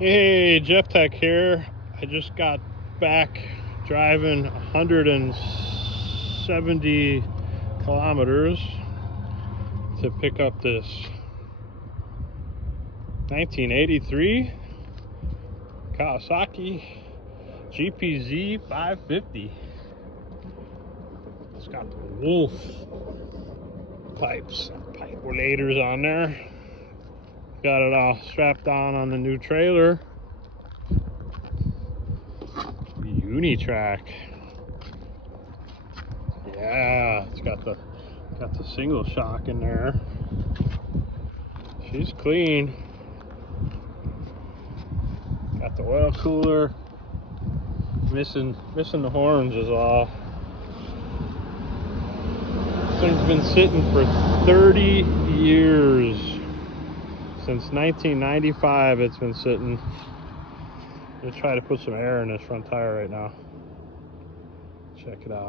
Hey, Jeff Tech here. I just got back driving 170 kilometers to pick up this 1983 Kawasaki GPz550. It's got the Wolf pipe regulators on there. Got it all strapped on the new trailer. Unitrack. Yeah, it's got the single shock in there. She's clean. Got the oil cooler. Missing the horns is all. This thing's been sitting for 30 years. Since 1995 it's been sitting. I'm gonna try to put some air in this front tire right now. Check it out.